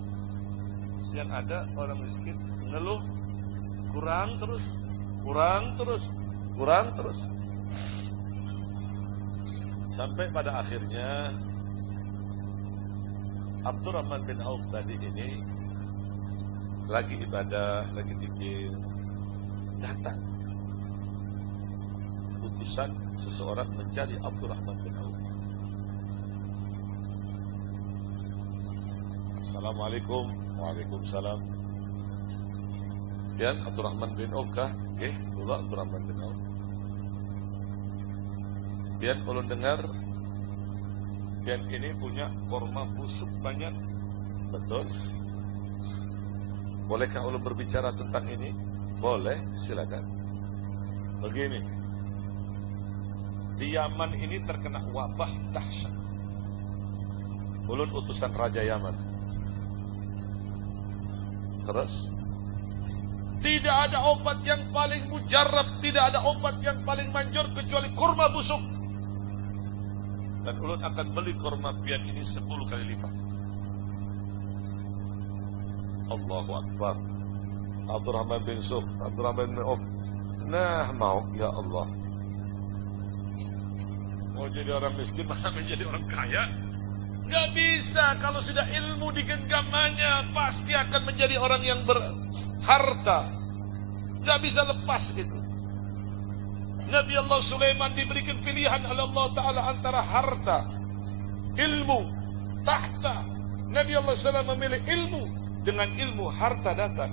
Yang ada orang miskin ngeluh, kurang terus. Sampai pada akhirnya Abdurrahman bin Auf tadi ini lagi ibadah, lagi zikir, datang utusan seseorang menjadi Abdurrahman bin Auf. Assalamualaikum. Waalaikumsalam. Pian Abdurrahman bin Auf kah? Nggih, kula Abdurrahman bin Auf. Pian ulun dengar pian ini punya korma busuk banyak. Betul. Bolehkah ulun berbicara tentang ini? Boleh, silakan. Begini. Di Yaman ini terkena wabah dahsyat. Ulun utusan Raja Yaman. Terus tidak ada obat yang paling mujarab, tidak ada obat yang paling manjur kecuali kurma busuk. Dan ulun akan beli kurma pian ini 10 kali lipat. Allahu Akbar. Abdurrahman bin Suf, Abdurrahman bin Auf. Nah, mau ya Allah. Mau jadi orang miskin malah menjadi orang kaya? Gak bisa. Kalau sudah ilmu digenggamannya pasti akan menjadi orang yang berharta. Gak bisa lepas itu. Nabi Allah Sulaiman diberikan pilihan oleh Allah Ta'ala antara harta, ilmu, tahta. Nabi Allah SAW memilih ilmu. Dengan ilmu harta datang.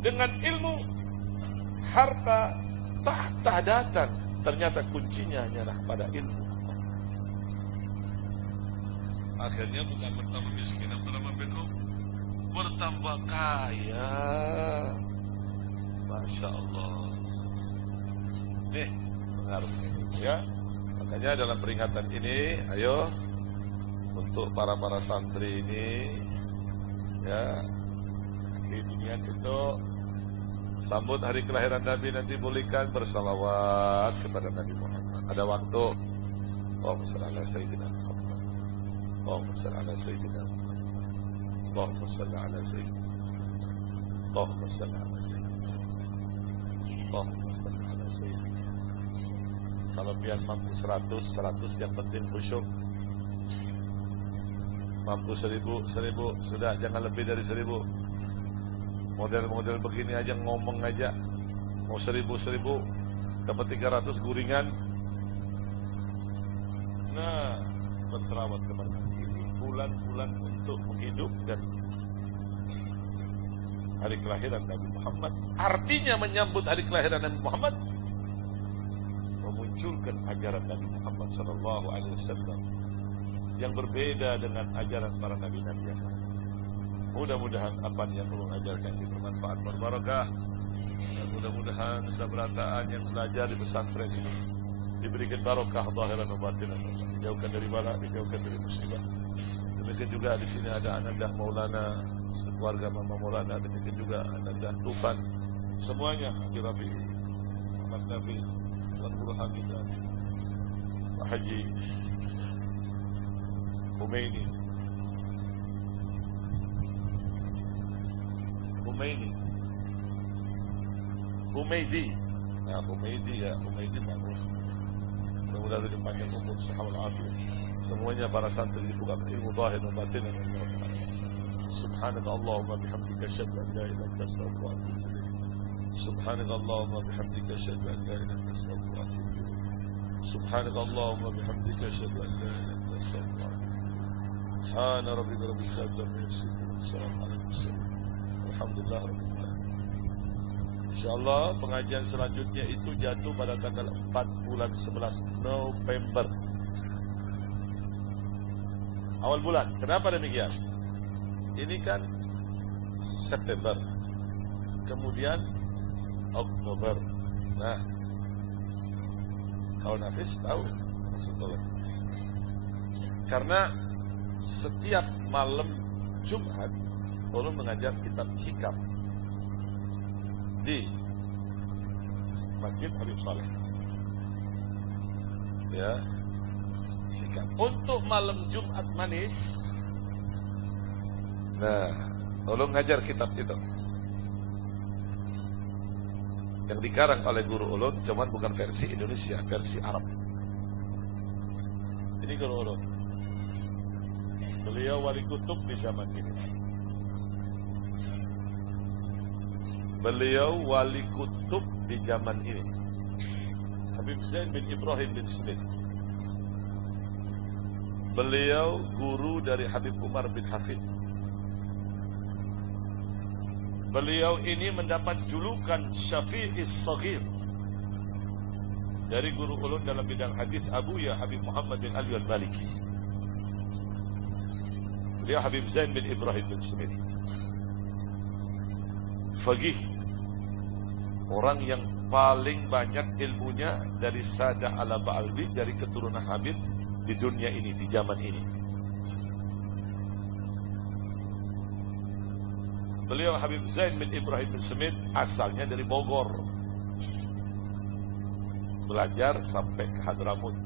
Dengan ilmu harta tahta datang. Ternyata kuncinya hanyalah pada ilmu. Akhirnya bukan bertambah miskin, Abdurrahman bin Auf bertambah kaya. Masya Allah. Nih, pengaruhnya ya. Makanya dalam peringatan ini, ayo untuk para santri ini, ya, di dunia itu sambut hari kelahiran Nabi, nanti bolehkan bersalawat kepada Nabi Muhammad. Ada waktu. Allahumma shalli ala sayyidina Muhammad. Allahumma shalli ala sayyidina Muhammad. Allahumma shalli ala sayyidina Muhammad. Allahumma shalli ala sayyidina Muhammad. Allahumma shalli ala sayyidina Muhammad. Kalau pian mampu 100 yang penting khusyuk. Mampu 1000 sudah, jangan lebih dari 1000. Model-model begini aja, ngomong aja. Mau 1000 dapat 300 guringan. Nah, berselawat kepada ini bulan-bulan untuk menghidupkan hari kelahiran Nabi Muhammad. Artinya menyambut hari kelahiran Nabi Muhammad, memunculkan ajaran Nabi Muhammad SAW yang berbeda dengan ajaran para nabi-nabi yang lain. Mudah-mudahan apa yang perlu ajarkan ini bermanfaat, berbarakah. Dan mudah-mudahan sabarataan yang belajar di pesantren ini diberikan barokah zahiran dan batinan, dijauhkan dari bala, dijauhkan dari musibah. Demikian juga di sini ada Ananda Maulana, keluarga Mama Maulana, demikian juga Ananda Tufan, semuanya Haji Rafi, Ahmad Nabi, Tuan Guru Hamidah, Pak Haji Humaydi. Nah, Humaydi bagus. Mudah-mudahan lebih panjang umur, sehat walafiat. Semuanya para santri dibuka ilmu zahir dan batin. Subhanaka Allahumma bihamdika asyhadu an la ilaha illa anta astaghfiruka wa atubu ilaik. Subhanaka Allahumma bihamdika asyhadu an la ilaha illa anta astaghfiruka wa atubu ilaik. Subhanaka Allahumma bihamdika asyhadu an la ilaha illa anta astaghfiruka wa atubu ilaik. Subhana rabbika rabbil izzati amma yasifun. Wassalamu ala mursalin. Alhamdulillah rabbil alamin. Insyaallah pengajian selanjutnya itu jatuh pada tanggal 4 bulan 11 November. Awal bulan. Kenapa demikian? Ini kan September. Kemudian Oktober. Nah, kalau Nafis tahu maksudnya. Karena setiap malam Jumat ulun mengajar kitab hikam di Masjid Habib Saleh. Ya, hikam. Untuk malam Jumat manis. Nah, ulun ngajar kitab itu. Yang dikarang oleh guru ulun, cuman bukan versi Indonesia, versi Arab. Ini guru ulun. Beliau wali kutub di zaman ini. Beliau wali kutub di zaman ini, Habib Zain bin Ibrahim bin Smith. Beliau guru dari Habib Umar bin Hafid. Beliau ini mendapat julukan Syafi'is Saghir dari guru ulun dalam bidang hadis Abu Ya Habib Muhammad bin Ali al-Maliki. Beliau Habib Zain bin Ibrahim bin Smith. Faqih, orang yang paling banyak ilmunya dari Sadah Al-Ba'alwi, dari keturunan Habib di dunia ini, di zaman ini. Beliau Habib Zain bin Ibrahim bin Smith asalnya dari Bogor, belajar sampai ke Hadramut,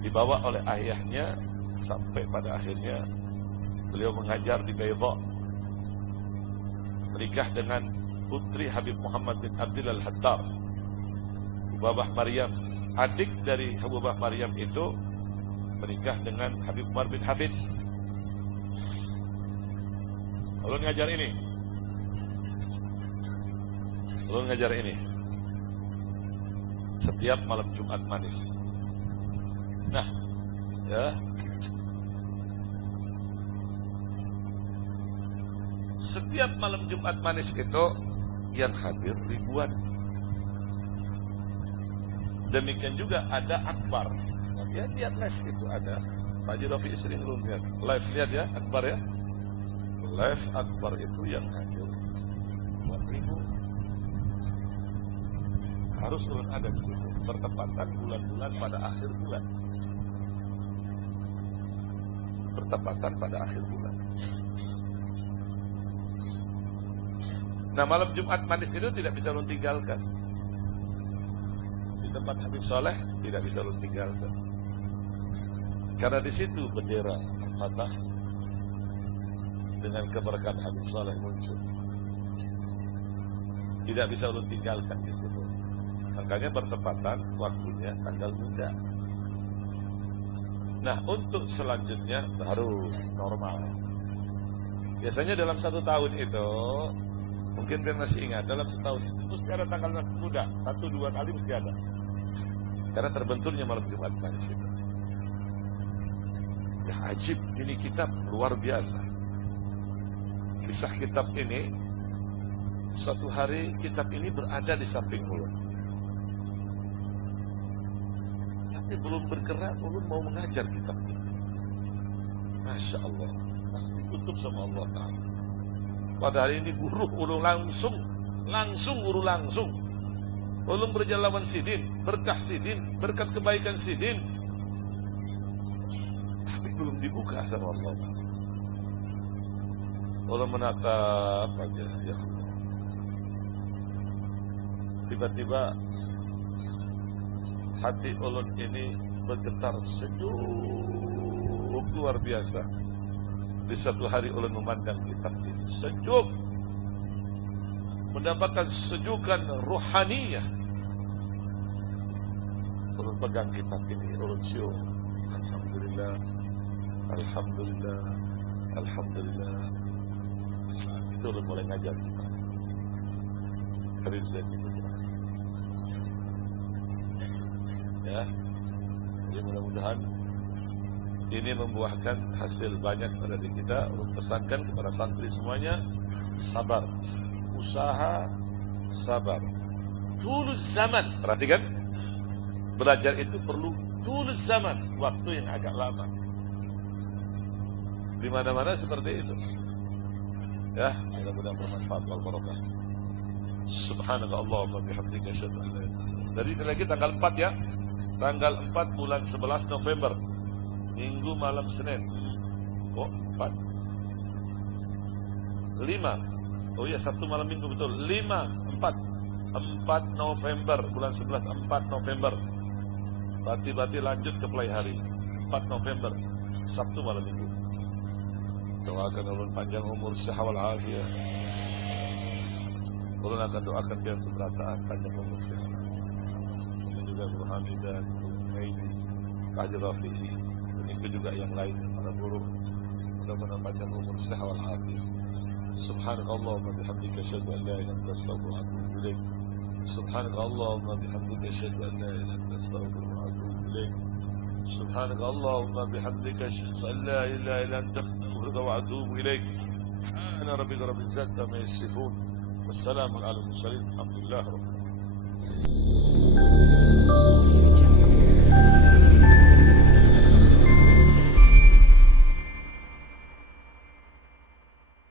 dibawa oleh ayahnya sampai pada akhirnya beliau mengajar di Baydha, menikah dengan putri Habib Muhammad bin Abdul Al-Hattar, Babah Maryam. Adik dari Babah Maryam itu menikah dengan Habib Umar bin Hafid. Lalu ngajar ini, setiap malam Jumat manis. Nah, ya, setiap malam Jumat manis itu yang hadir ribuan. Demikian juga ada akbar. Nah, dia lihat live itu ada. Pak Haji Rafi sering lihat live, lihat ya akbar ya. Live akbar itu yang hadir 4.000. Harus ulun ada di situ. Bertepatan bulan-bulan pada akhir bulan. Bertepatan pada akhir bulan. Nah, malam Jumat manis itu tidak bisa ulun tinggalkan. Di tempat Habib Saleh tidak bisa ulun tinggalkan. Karena di situ bendera Al-Fatah dengan keberkahan Habib Saleh muncul. Tidak bisa ulun tinggalkan di situ. Makanya bertepatan waktunya tanggal muda. Nah, untuk selanjutnya baru normal. Biasanya dalam 1 tahun itu, mungkin kalian masih ingat, dalam setahun itu mesti ada tanggal muda, 1-2 kali mesti ada. Karena terbenturnya malam Jumat manis itu. Ya ajib, ini kitab luar biasa. Kisah kitab ini, suatu hari kitab ini berada di samping ulun. Tapi belum bergerak, ulun mau mengajar kitab ini. Masya Allah, masih ditutup sama Allah Ta'ala. Pada hari ini guru ulun langsung guru langsung. Ulun berjalawan sidin, berkah sidin, berkat kebaikan sidin. Tapi belum dibuka sama Allah. Ulun menatap aja, ya Allah. Tiba-tiba hati ulun ini bergetar sejuk luar biasa. Di satu hari ulun memandang kitab ini sejuk, mendapatkan sejukan ruhaniyah. Ulun pegang kitab ini, ulun syukur. Alhamdulillah, alhamdulillah, alhamdulillah. Saat itu ulun mulai ngajar kitab Habib Zain itu. Ya, jadi mudah-mudahan ini membuahkan hasil banyak pada diri kita. Ulun pesankan kepada santri semuanya, sabar, usaha, sabar. Tulus zaman, perhatikan, belajar itu perlu tulus zaman, waktu yang agak lama. Di mana-mana seperti itu. Ya, mudah-mudahan bermanfaat wal barakah. Subhanaka Allahumma bihamdika asyhadu an la ilaha illa anta. Jadi lagi tanggal 4 ya. Tanggal 4 bulan 11 November. Minggu malam Senin. Oh, 4. 5. Oh iya, Sabtu malam Minggu betul. 5, 4. 4 November bulan 11, 4 November. Berarti lanjut ke play hari. 4 November Sabtu malam Minggu. Doakan ulun panjang umur, sehat wal afiat. Ulun akan doakan biar seberataan panjang umur, sehat. Dan juga Guru Hamidah, Guru Maidi, Pak Haji Rafi, dan itu juga yang lain, para guru. Mudah-mudahan panjang umur, sehat wal afiat. سبحانك اللهم بحمدك أشهد أن لا إله إلا أنت أستغفرك وأتوب إليك. سبحانك اللهم بحمدك أشهد أن لا إله إلا أنت أستغفرك وأتوب إليك. سبحانك اللهم بحمدك أشهد أن لا إله إلا أنت أستغفرك وأتوب إليك. سبحان ربك رب العزة عما يصفون والسلام على المرسلين الحمد لله رب العالمين.